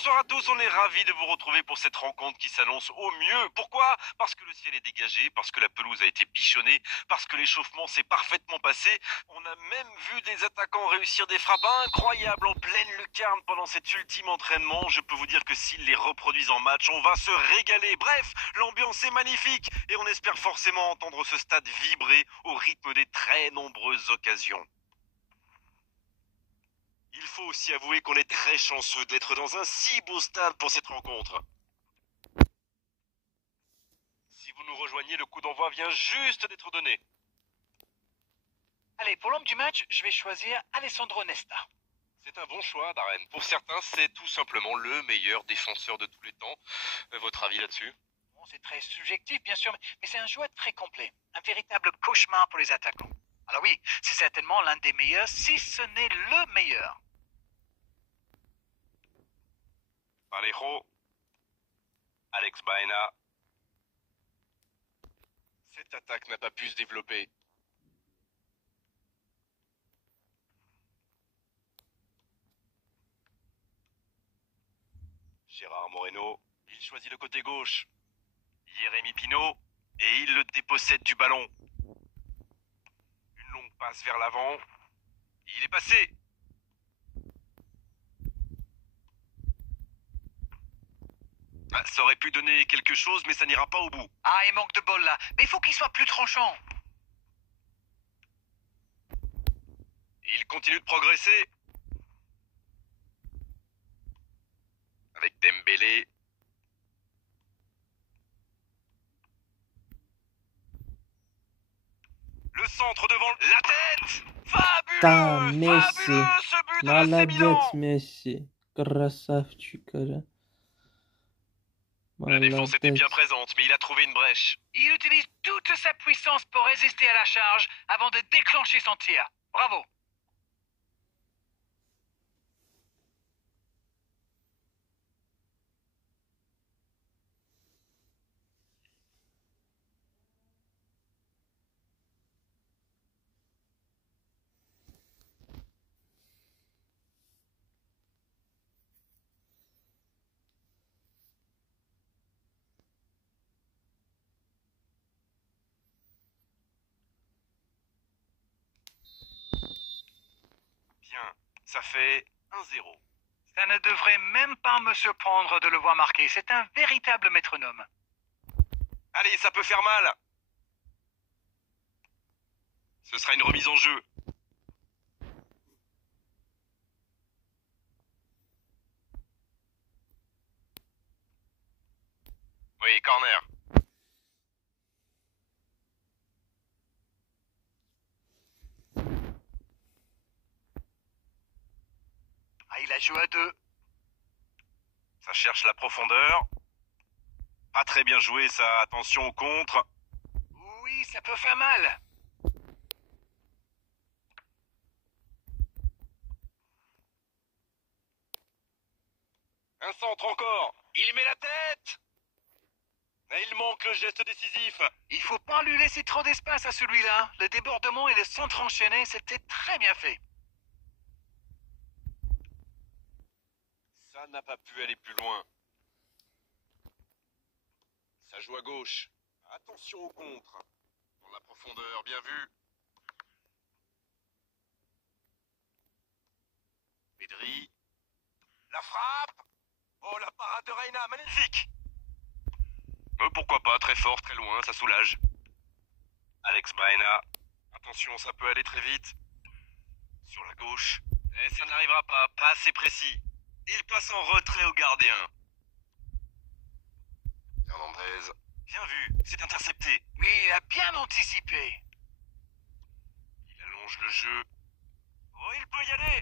Bonsoir à tous, on est ravis de vous retrouver pour cette rencontre qui s'annonce au mieux. Pourquoi? Parce que le ciel est dégagé, parce que la pelouse a été bichonnée, parce que l'échauffement s'est parfaitement passé. On a même vu des attaquants réussir des frappes incroyables en pleine lucarne pendant cet ultime entraînement. Je peux vous dire que s'ils les reproduisent en match, on va se régaler. Bref, l'ambiance est magnifique et on espère forcément entendre ce stade vibrer au rythme des très nombreuses occasions. Il faut aussi avouer qu'on est très chanceux d'être dans un si beau stade pour cette rencontre. Si vous nous rejoignez, le coup d'envoi vient juste d'être donné. Allez, pour l'homme du match, je vais choisir Alessandro Nesta. C'est un bon choix, Darren. Pour certains, c'est tout simplement le meilleur défenseur de tous les temps. Votre avis là-dessus? Bon, c'est très subjectif, bien sûr, mais c'est un joueur très complet. Un véritable cauchemar pour les attaquants. Alors oui, c'est certainement l'un des meilleurs, si ce n'est le meilleur. Alejo. Alex Baena. Cette attaque n'a pas pu se développer. Gérard Moreno, il choisit le côté gauche. Jérémy Pinault, et il le dépossède du ballon. Une longue passe vers l'avant. Il est passé. Ça aurait pu donner quelque chose, mais ça n'ira pas au bout. Ah, il manque de bol là, mais il faut qu'il soit plus tranchant. Il continue de progresser. Avec Dembélé. Le centre devant la tête. Да, Fabuleux. Месси. Fabuleux ce but de l'AC Молодец, Milan. Месси. Красавчик. La défense était bien Молодец. présente, mais il a trouvé une brèche. Il utilise toute sa puissance pour résister à la charge avant de déclencher son tir. Bravo. Bien, ça fait 1-0. Ça ne devrait même pas me surprendre de le voir marquer. C'est un véritable métronome. Allez, ça peut faire mal. Ce sera une remise en jeu. Oui, corner. Ah, il a joué à deux. Ça cherche la profondeur. Pas très bien joué, ça. Attention au contre. Oui, ça peut faire mal. Un centre encore. Il met la tête. Et il manque le geste décisif. Il faut pas lui laisser trop d'espace à celui-là. Le débordement et le centre enchaîné, c'était très bien fait. Ça n'a pas pu aller plus loin. Ça joue à gauche. Attention au contre. Dans la profondeur, bien vu. Pedri. La frappe. Oh, la parade de Reina, magnifique. Pourquoi pas, très fort, très loin, ça soulage. Alex Baena. Attention, ça peut aller très vite. Sur la gauche. Et ça n'arrivera pas, pas assez précis. Il passe en retrait au gardien. Fernandez. Bien vu, c'est intercepté. Oui, il a bien anticipé. Il allonge le jeu. Oh, il peut y aller.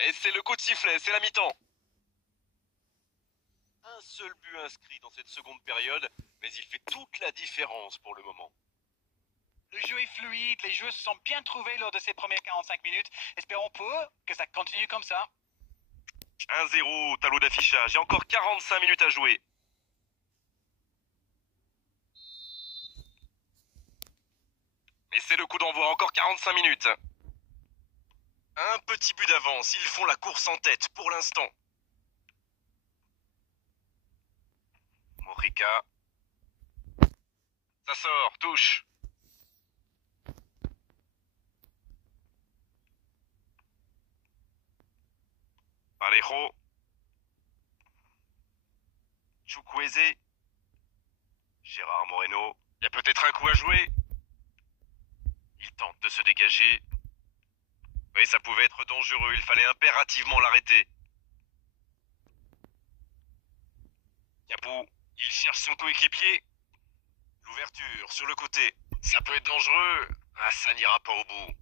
Et c'est le coup de sifflet, c'est la mi-temps. Un seul but inscrit dans cette seconde période, mais il fait toute la différence pour le moment. Le jeu est fluide, les jeux se sont bien trouvés lors de ces premières 45 minutes. Espérons peu que ça continue comme ça. 1-0 au tableau d'affichage, et encore 45 minutes à jouer. Et c'est le coup d'envoi, encore 45 minutes. Un petit but d'avance, ils font la course en tête pour l'instant. Morika. Ça sort, touche. Alejo. Chukwueze. Gérard Moreno. Il y a peut-être un coup à jouer. Il tente de se dégager. Oui, ça pouvait être dangereux, il fallait impérativement l'arrêter. Capou, il cherche son coéquipier. L'ouverture sur le côté. Ça peut être dangereux. Ah, ça n'ira pas au bout.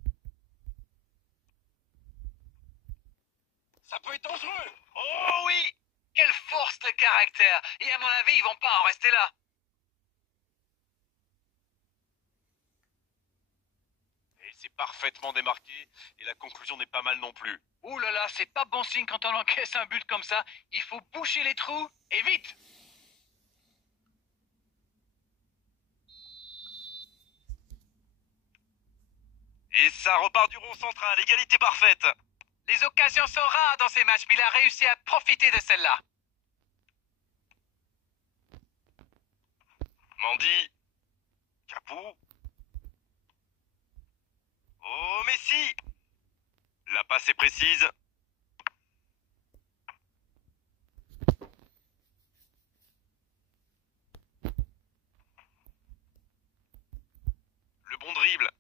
Ça peut être dangereux. Oh oui! Quelle force de caractère! Et à mon avis, ils vont pas en rester là. Et c'est parfaitement démarqué, et la conclusion n'est pas mal non plus. Ouh là là, c'est pas bon signe quand on encaisse un but comme ça. Il faut boucher les trous, et vite! Et ça repart du rond central, égalité parfaite. Les occasions sont rares dans ces matchs, mais il a réussi à profiter de celle-là. Mandy. Capou. Oh, Messi. La passe est précise. Le bon dribble.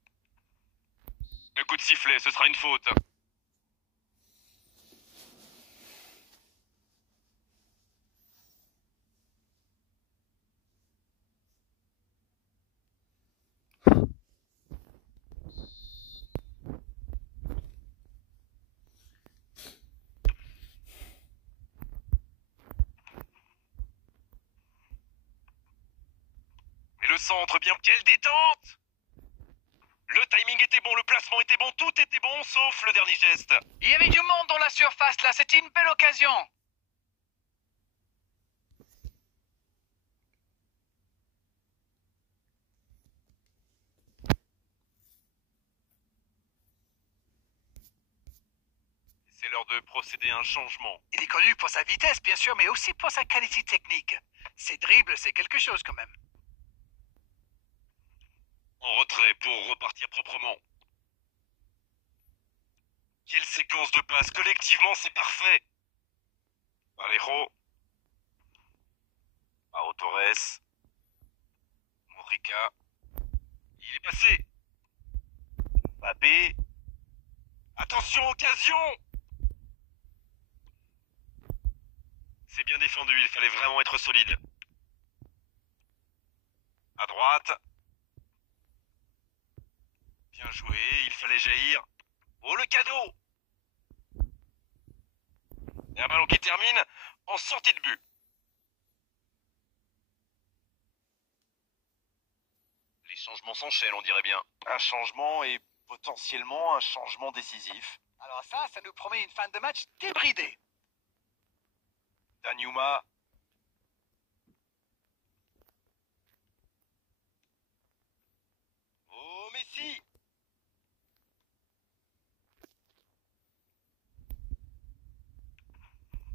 Le coup de sifflet, ce sera une faute. Et le centre, bien. Quelle détente! Le timing était bon, le placement était bon, tout était bon, sauf le dernier geste. Il y avait du monde dans la surface là, c'était une belle occasion. C'est l'heure de procéder à un changement. Il est connu pour sa vitesse, bien sûr, mais aussi pour sa qualité technique. Ses dribbles, c'est quelque chose quand même. En retrait pour repartir proprement. Quelle séquence de passes, collectivement c'est parfait. Alejo. Pau Torres. Morika. Il est passé. Mbappé. Attention, occasion! C'est bien défendu, il fallait vraiment être solide. À droite. Bien joué, il fallait jaillir. Oh, le cadeau! Et un ballon qui termine en sortie de but. Les changements s'enchaînent, on dirait bien. Un changement et potentiellement un changement décisif. Alors ça nous promet une fin de match débridée. Danjuma. Oh, Messi!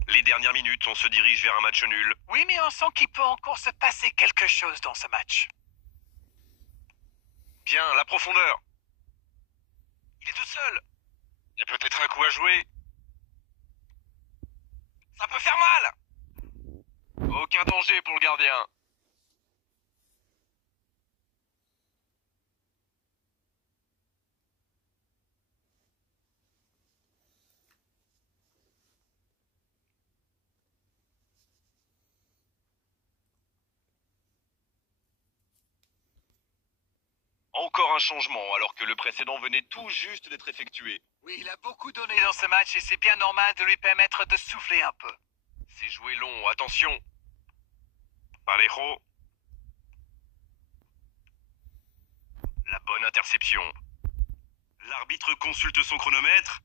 Les dernières minutes, on se dirige vers un match nul. Oui, mais on sent qu'il peut encore se passer quelque chose dans ce match. Bien, la profondeur. Il est tout seul. Il y a peut-être un coup à jouer. Ça peut faire mal. Aucun danger pour le gardien. Encore un changement alors que le précédent venait tout juste d'être effectué. Oui, il a beaucoup donné dans ce match et c'est bien normal de lui permettre de souffler un peu. C'est joué long, attention. Alejo. La bonne interception. L'arbitre consulte son chronomètre.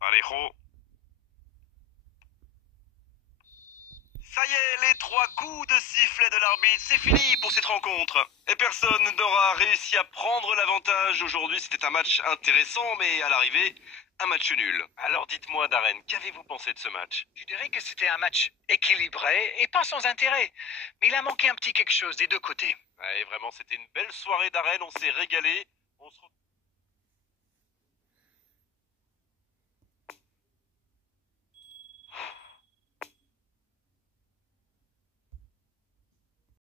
Alejo. Ça y est, les 3 coups de sifflet de l'arbitre, c'est fini pour cette rencontre. Et personne n'aura réussi à prendre l'avantage. Aujourd'hui, c'était un match intéressant, mais à l'arrivée, un match nul. Alors dites-moi, Darren, qu'avez-vous pensé de ce match? Je dirais que c'était un match équilibré et pas sans intérêt. Mais il a manqué un petit quelque chose des deux côtés. Ouais, vraiment, c'était une belle soirée, Darren, on s'est régalé. On se retrouve